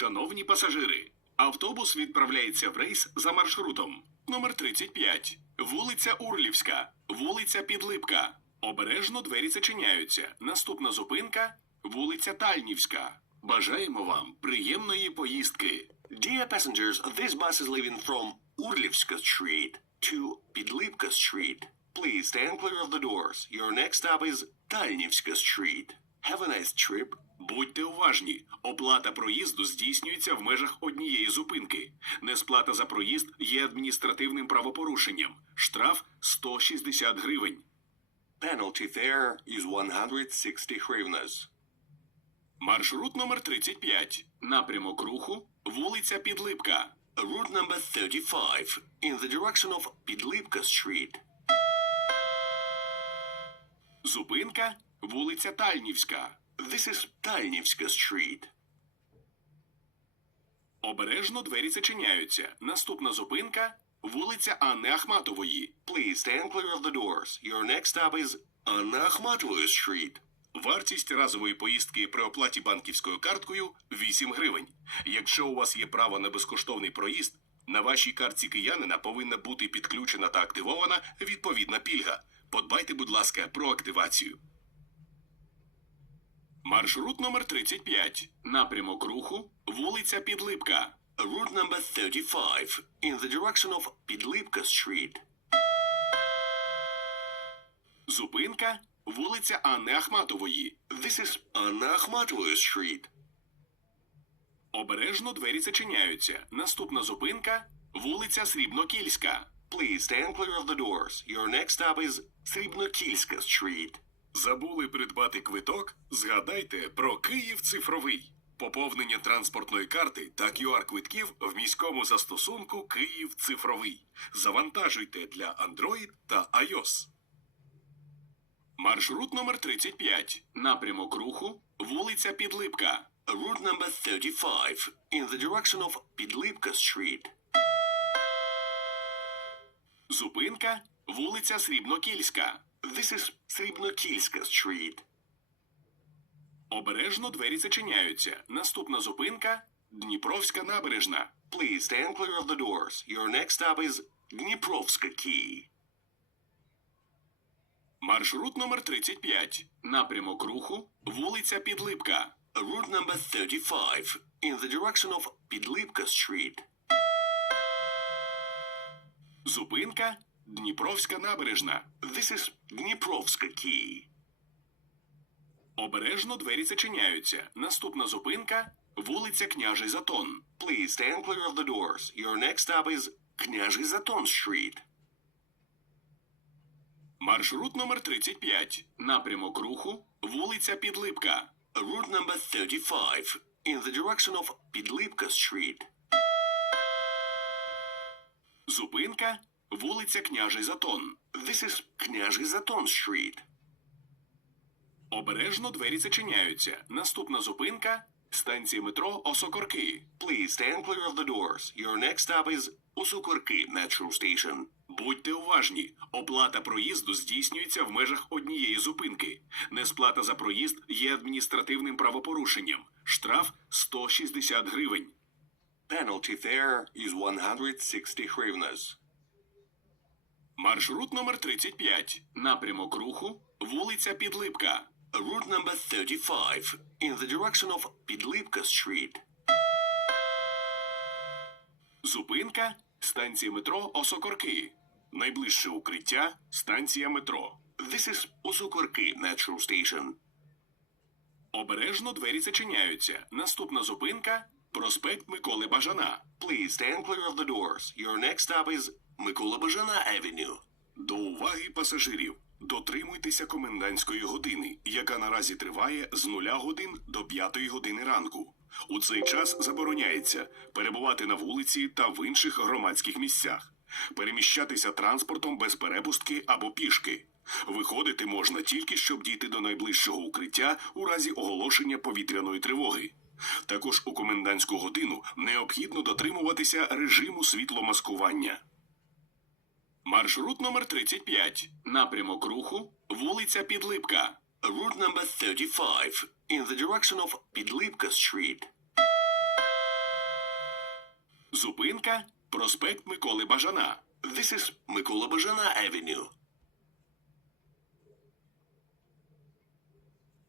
Шановні пасажири, автобус відправляється в рейс за маршрутом номер 35, вулиця Урлівська, вулиця Підлипка. Обережно двері зачиняються. Наступна зупинка вулиця Тальнівська. Бажаємо вам приємної поїздки. Dear passengers, this bus is leaving from Urlivska Street to Pidlivka Street. Please stand clear of the doors. Your next stop is Talnivska Street. Have a nice trip. Будьте уважні, оплата проїзду здійснюється в межах однієї зупинки. Несплата за проїзд є адміністративним правопорушенням. Штраф 160 гривень. Penalty fare is 160 hryvnias. Маршрут номер 35. Напрямок руху вулиця Підлипка. Route number 35 in the direction of Pidlivka Street. Зупинка вулиця Тальнівська. This is Talnivska Street. Обережно двері зачиняються. Наступна зупинка вулиця Анни Ахматової. Please stand clear of the doors. Your next stop is Anna Akhmatova Street. Вартість разової поїздки при оплаті банківською карткою 8 гривень. Якщо у вас є право на безкоштовний проїзд, на вашій картці киянина повинна бути підключена та активована відповідна пільга. Подбайте, будь ласка, про активацію. Маршрут номер 35. Напрямок руху вулиця Підлипка. Route number 35 in the direction of Pidlivka Street. Зупинка вулиця Анни Ахматової. This is Anna Akhmatova Street. Обережно двері зачиняються. Наступна зупинка вулиця Срібнокільська. Please stand clear of the doors. Your next stop is Sribnokilska Street. Забули придбати квиток? Згадайте про Київ цифровий. Поповнення транспортної карти та QR-квитків в міському застосунку Київ цифровий. Завантажуйте для Android та iOS. Маршрут номер 35. Напрямок руху вулиця Підлипка. Route number 35 in the direction of Pidlivka Street. Зупинка вулиця Срібнокільська. This is Sribnokilska Street. Обережно двері зачиняються. Наступна зупинка Дніпровська набережна. Please stand clear of the doors. Your next stop is Dniprovska Key. Маршрут номер 35. Напрямок руху вулиця Підлипка. Route number 35 in the direction of Pidlivka Street. Зупинка Дніпровська набережна. This is Dniprovska Key. Обережно двері зачиняються. Наступна зупинка вулиця Княжий Затон. Please stand clear of the doors. Your next stop is Kняжий Zaton Street. Маршрут номер 35. Напрямок руху вулиця Підлипка. Route number 35 in the direction of Pidlivka Street. Зупинка вулиця Княжий Затон. This is Kняжий Zaton Street. Обережно двері зачиняються. Наступна зупинка станція метро Осокорки. Please stand clear of the doors. Your next stop is Usukurki Metro Station. Будьте уважні, оплата проїзду здійснюється в межах однієї зупинки. Несплата за проїзд є адміністративним правопорушенням. Штраф 160 гривень. Penalty fare is 160 hryvnias. Маршрут номер 35. Напрямок руху вулиця Підлипка. Route number 35 in the direction of Pidlivka Street. Зупинка станція метро Осокорки. Найближче укриття станція метро. This is Usukurki Metro Station. Обережно двері зачиняються. Наступна зупинка проспект Миколи Бажана. Please stand clear of the doors. Your next stop is Mikola Bajana Avenue. До уваги пасажирів. Дотримуйтеся комендантської години, яка наразі триває з 0 годин до 5 години ранку. У цей час забороняється перебувати на вулиці та в інших громадських місцях, переміщатися транспортом без перепустки або пішки. Виходити можна тільки щоб дійти до найближчого укриття у разі оголошення повітряної тривоги. Також у комендантську годину необхідно дотримуватися режиму світломаскування. Маршрут номер 35. Напрямок руху вулиця Підлипка. Route number 35 in the direction of Pidlivka Street. Зупинка проспект Миколи Бажана. This is Mikola Bajana Avenue.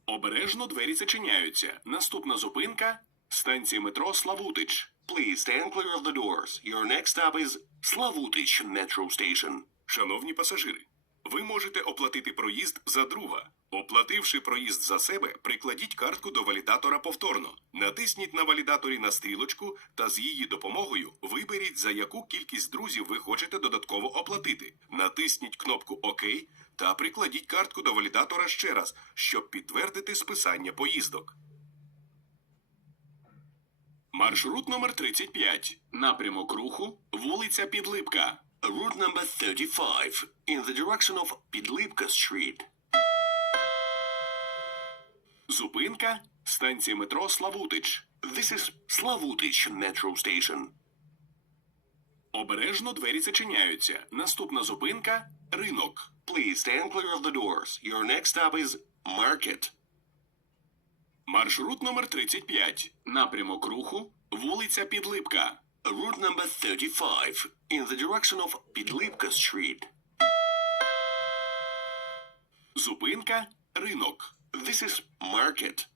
Обережно двері зачиняються. Наступна зупинка станція метро Славутич. Please stand clear of the doors. Your next stop is Slavutich Metro Station. Шановні пасажири, ви можете оплатити проїзд за друга. Оплативши проїзд за себе, прикладіть картку до валідатора повторно. Натисніть на валідаторі на стрілочку та з її допомогою виберіть, за яку кількість друзів ви хочете додатково оплатити. Натисніть кнопку ОК та прикладіть картку до валідатора ще раз, щоб підтвердити списання поїздок. Маршрут номер 35. Напрямок руху вулиця Підлипка. Route number 35 in the direction of Pidlipka Street. Зупинка станція метро Славутич. This is Slavutich Metro Station. Обережно двері зачиняються. Наступна зупинка ринок. Please stand clear of the doors. Your next stop is Market. Маршрут номер 35. Напрямок руху вулиця Підлипка. Route number 35 in the direction of Pidlipka Street. Зупинка ринок. This is Market.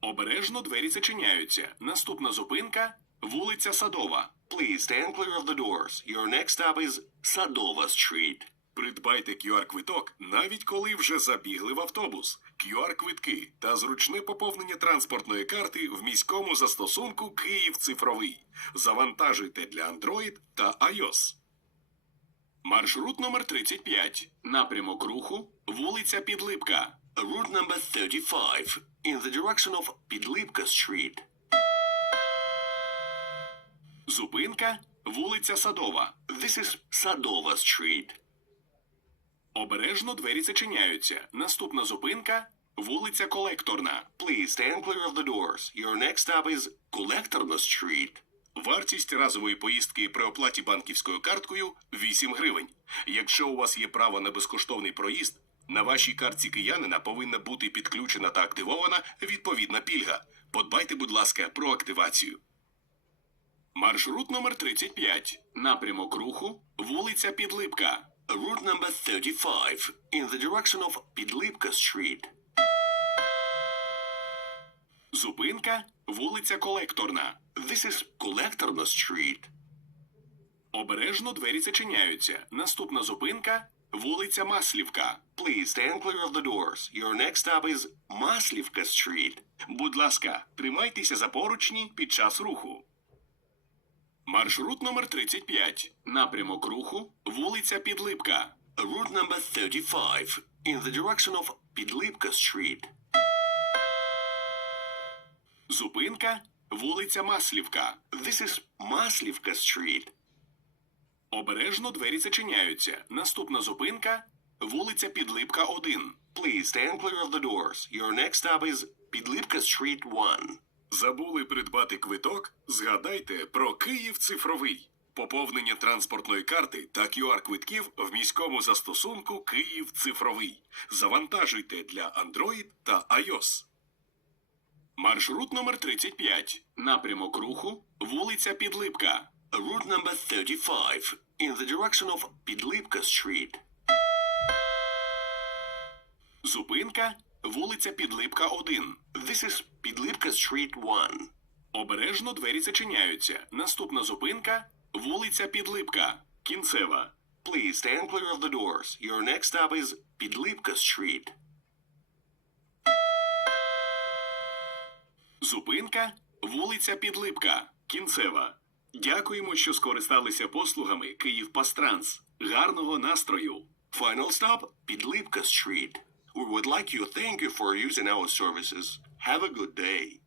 Обережно двері зачиняються. Наступна зупинка вулиця Садова. Please stand clear of the doors. Your next stop is Sadova Street. Придбайте QR-квиток, навіть коли вже забігли в автобус. QR-квитки та зручне поповнення транспортної карти в міському застосунку Київ цифровий. Завантажуйте для Android та iOS. Маршрут номер 35. Напрямок руху вулиця Підлипка. Route number 35 in the direction of Pidlipka Street. Зупинка вулиця Садова. This is Sadova Street. Обережно двері зачиняються. Наступна зупинка вулиця Колекторна. Please stand clear of the doors. Your next stop is Collectorna Street. Вартість разової поїздки при оплаті банківською карткою 8 гривень. Якщо у вас є право на безкоштовний проїзд, на вашій картці киянина повинна бути підключена та активована відповідна пільга. Подбайте, будь ласка, про активацію. Маршрут номер 35. Напрямок руху вулиця Підлипка. Route number 35 in the direction of Pidlipka Street. Зупинка вулиця Колекторна. This is Collectorna Street. Обережно двері зачиняються. Наступна зупинка вулиця Маслівка. Please stand clear of the doors. Your next stop is Maslivka Street. Будь ласка, тримайтеся за поручні під час руху. Маршрут номер 35. Напрямок руху вулиця Підлипка. Route number 35 in the direction of Pidlipka Street. Зупинка вулиця Маслівка. This is Maslivka Street. Обережно двері зачиняються. Наступна зупинка вулиця Підлипка 1. Please stand clear of the doors. Your next stop is Pidlipka Street 1. Забули придбати квиток? Згадайте про Київ цифровий. Поповнення транспортної карти та QR-квитків в міському застосунку Київ цифровий. Завантажуйте для Android та iOS. Маршрут номер 35. Напрямок руху вулиця Підлипка. Route number 35 in the direction of Pidlipka Street. Зупинка вулиця Підлипка 1. This is Pidlipka Street 1. Обережно двері зачиняються. Наступна зупинка вулиця Підлипка. Кінцева. Please stand clear of the doors. Your next stop is Pidlipka Street. Зупинка вулиця Підлипка. Кінцева. Дякуємо, що скористалися послугами Київ Пастранс. Гарного настрою! Final stop, Pidlipka Street. We would like to thank you for using our services. Have a good day.